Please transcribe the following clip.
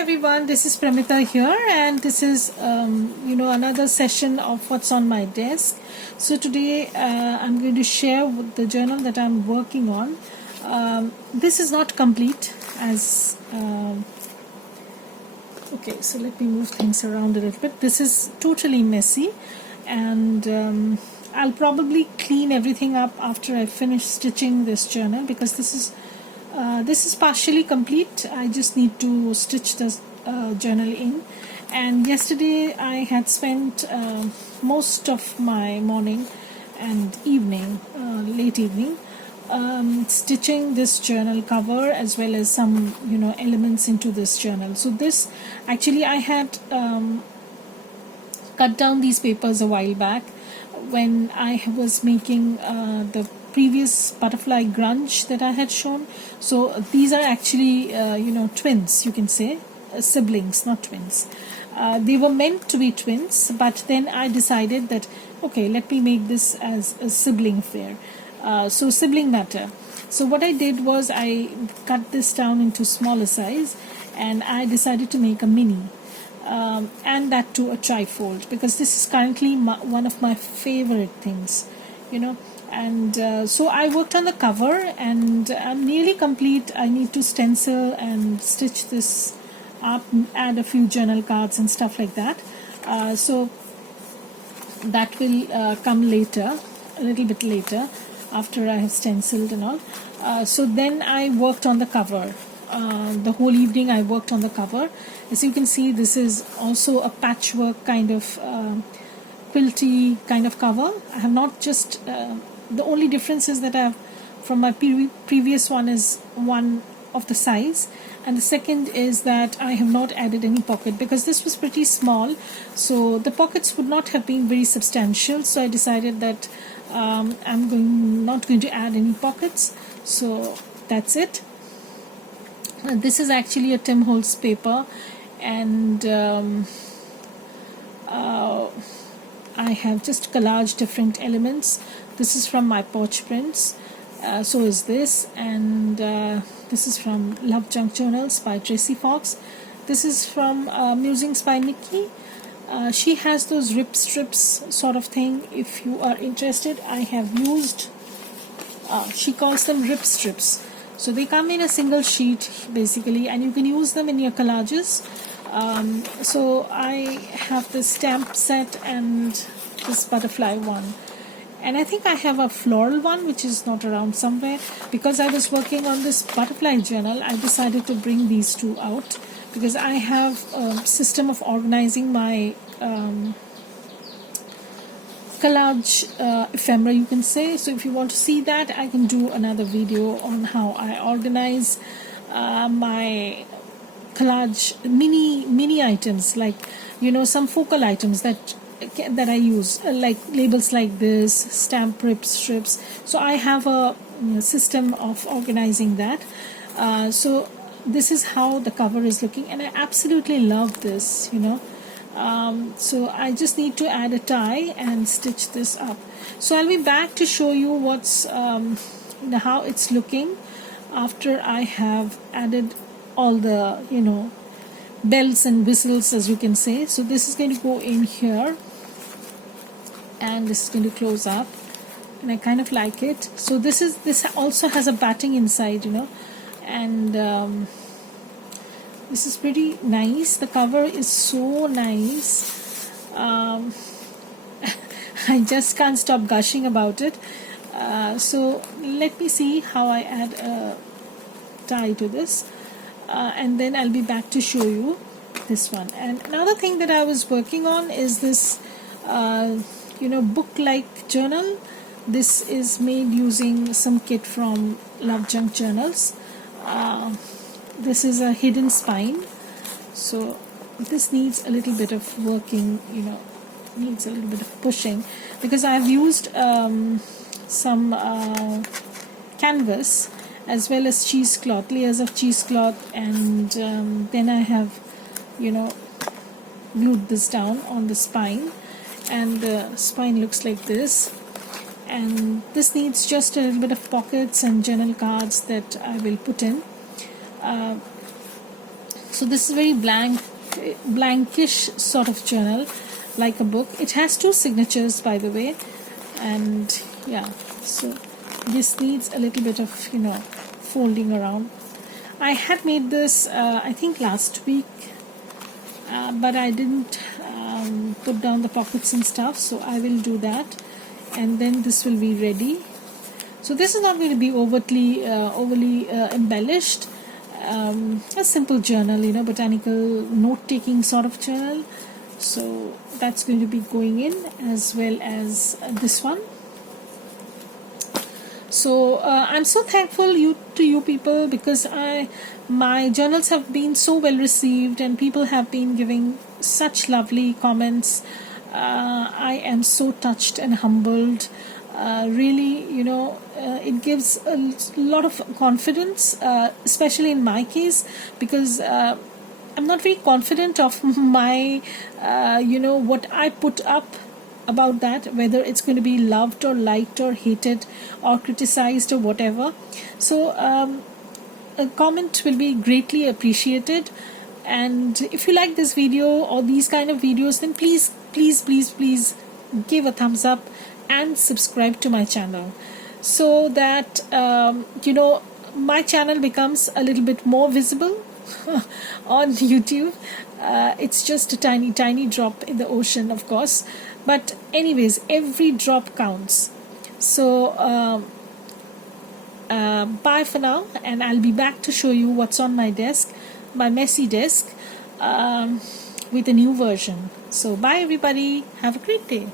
everyone, this is Pramita here, and this is another session of what's on my desk. So today I'm going to share the journal that I'm working on. This is not complete as okay, so let me move things around a little bit. This is totally messy, and I'll probably clean everything up after I finish stitching this journal, because this is partially complete. I just need to stitch the journal in. And yesterday I had spent most of my morning and evening, late evening, stitching this journal cover as well as some elements into this journal. So this actually I had cut down these papers a while back when I was making the previous butterfly grunge that I had shown. So these are actually twins, you can say, siblings, not twins. They were meant to be twins, but then I decided that okay, let me make this as a sibling affair. So sibling matter. So what I did was I cut this down into smaller size, and I decided to make a mini. And that to a trifold, because this is currently one of my favorite things, and so I worked on the cover, and I'm nearly complete. I need to stencil and stitch this up, add a few journal cards and stuff like that, so that will come later, a little bit later, after I have stenciled and all. So then I worked on the cover. The whole evening I worked on the cover. As you can see, this is also a patchwork kind of quilty kind of cover. I have not just the only difference is that I have, from my previous one, is one of the size, and the second is that I have not added any pocket, because this was pretty small, so the pockets would not have been very substantial. So I decided that I'm not going to add any pockets. So that's it. This is actually a Tim Holtz paper, and I have just collaged different elements. This is from my Porch Prints, so is this, and this is from Love Junk Journals by Tracy Fox. This is from Musings by Nikki. She has those rip strips sort of thing. If you are interested, I have used, she calls them rip strips. So they come in a single sheet basically, and you can use them in your collages. So I have this stamp set and this butterfly one, and I think I have a floral one which is not around somewhere. Because I was working on this butterfly journal, I decided to bring these two out, because I have a system of organizing my collage ephemera, you can say. So if you want to see that, I can do another video on how I organize my collage mini items, like some focal items that I use, like labels like this, stamp rip strips. So I have a system of organizing that. So this is how the cover is looking, and I absolutely love this. So I just need to add a tie and stitch this up. So I'll be back to show you what's how it's looking after I have added all the bells and whistles, as you can say. So this is going to go in here, and this is going to close up, and I kind of like it. So this also has a batting inside, and this is pretty nice. The cover is so nice. I just can't stop gushing about it. So let me see how I add a tie to this, and then I'll be back to show you this one. And another thing that I was working on is this book-like journal. This is made using some kit from Love Junk Journals. This is a hidden spine, so this needs a little bit of working, needs a little bit of pushing, because I've used some canvas as well as cheesecloth, layers of cheesecloth, and then I have glued this down on the spine, and the spine looks like this. And this needs just a little bit of pockets and journal cards that I will put in. So this is very blankish sort of journal, like a book. It has 2 signatures, by the way, and yeah, so this needs a little bit of folding around. I had made this I think last week, but I didn't put down the pockets and stuff, so I will do that, and then this will be ready. So this is not going to be overly embellished. A simple journal, botanical note-taking sort of journal. So that's going to be going in, as well as this one. So I'm so thankful to you people, because my journals have been so well received and people have been giving such lovely comments. I am so touched and humbled. Really, it gives a lot of confidence, especially in my case, because I'm not very confident of my, what I put up about that, whether it's going to be loved or liked or hated or criticized or whatever. So a comment will be greatly appreciated, and if you like this video or these kind of videos, then please give a thumbs up and subscribe to my channel, so that my channel becomes a little bit more visible on YouTube. It's just a tiny drop in the ocean, of course, but anyways, every drop counts. So bye for now, and I'll be back to show you what's on my desk, my messy desk, with a new version. So bye everybody, have a great day.